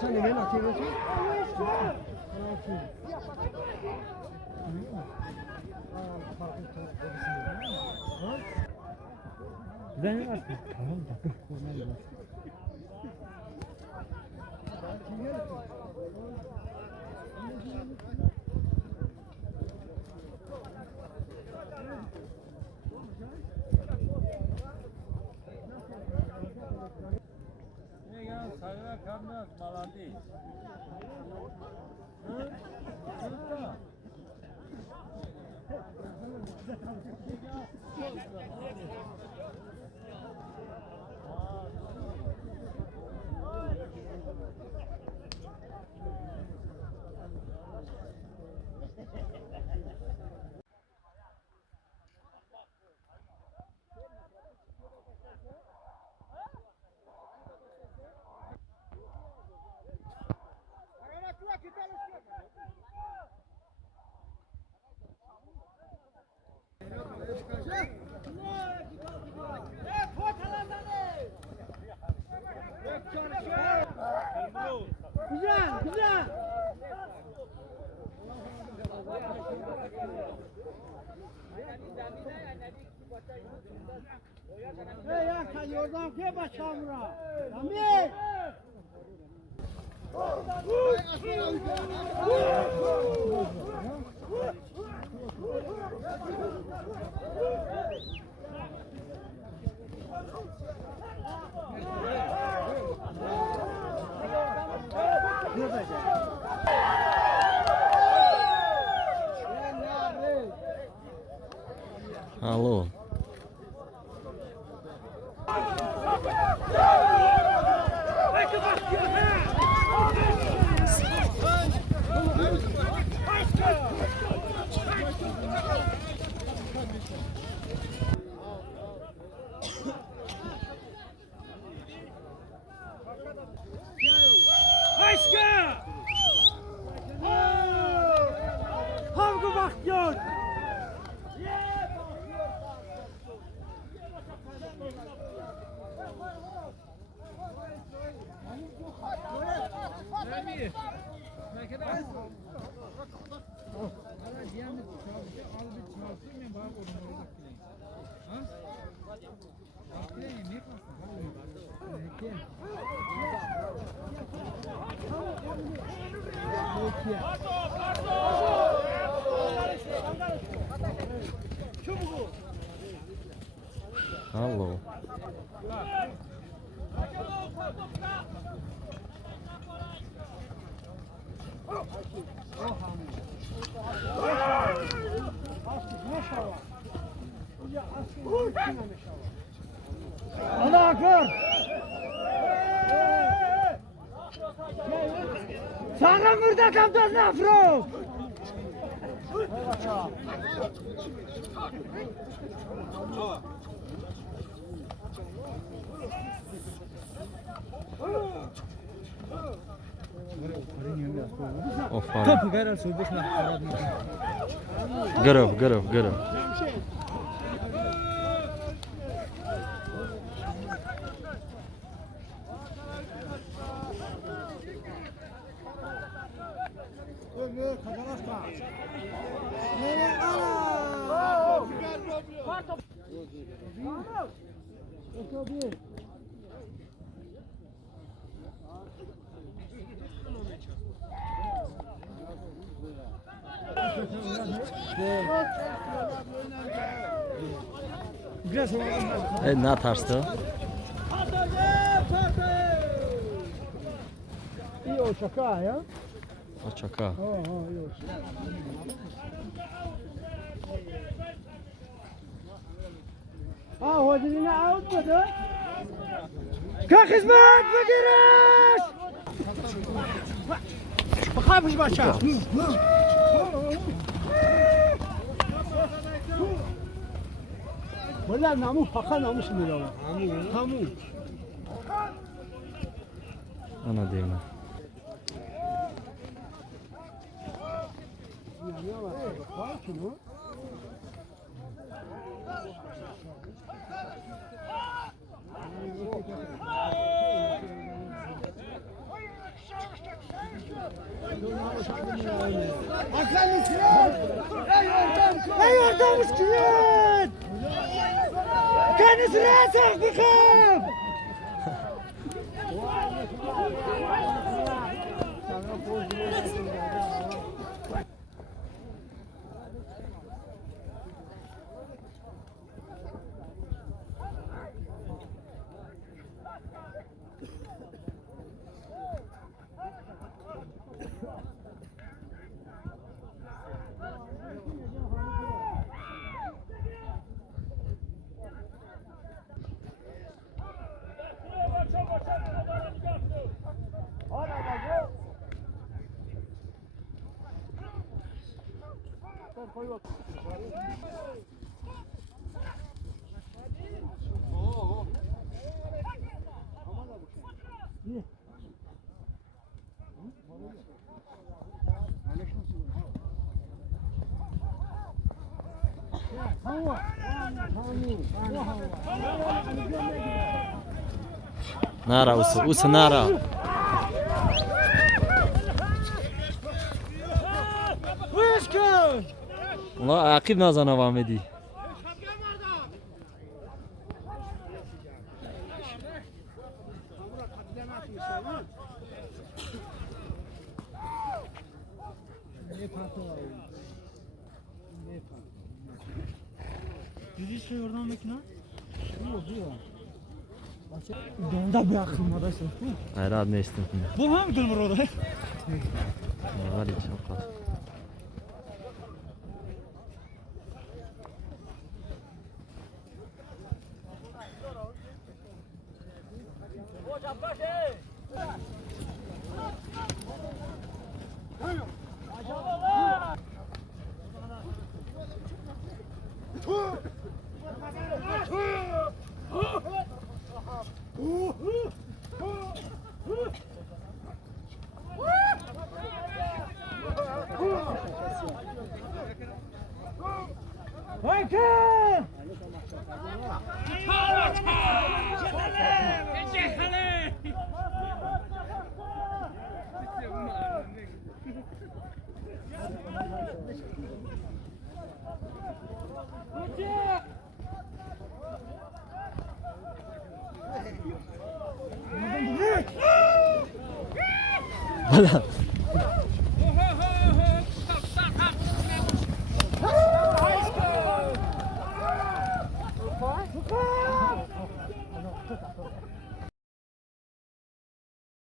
Sen ne merak ediyorsun? Ben ne yapayım? Tamam da. Sayılar kalmaz maladi. Güzel, güzel. Hey ya, sen yordan ke başamura. Amin. Alô. Başka! Havgı bakıyor! Alô. Allah akbar! Sana burada kaptan Afro! Ofa. Garal söylesene. Garov. Ne atarsın? İyi o şaka ya. O çaka. İyi olsun. Hodine avutmadı. Kalk hizmet fakiriz. Bakaymış başa. Valla namus, haka namus mu diyorlar? Namus. Ana değil mi? Hakan İslam! Ey ortam uçkuyen! Kendisi rahat bakım! Nara usu nara. Ulan akib nazana var mı di? Yüzü şey oradan makine? Ne oldu ya? Donda bıraktım adası. Hayır ne istin? Bu hangi dönür orada? Var hiç yok. Hakan! Valla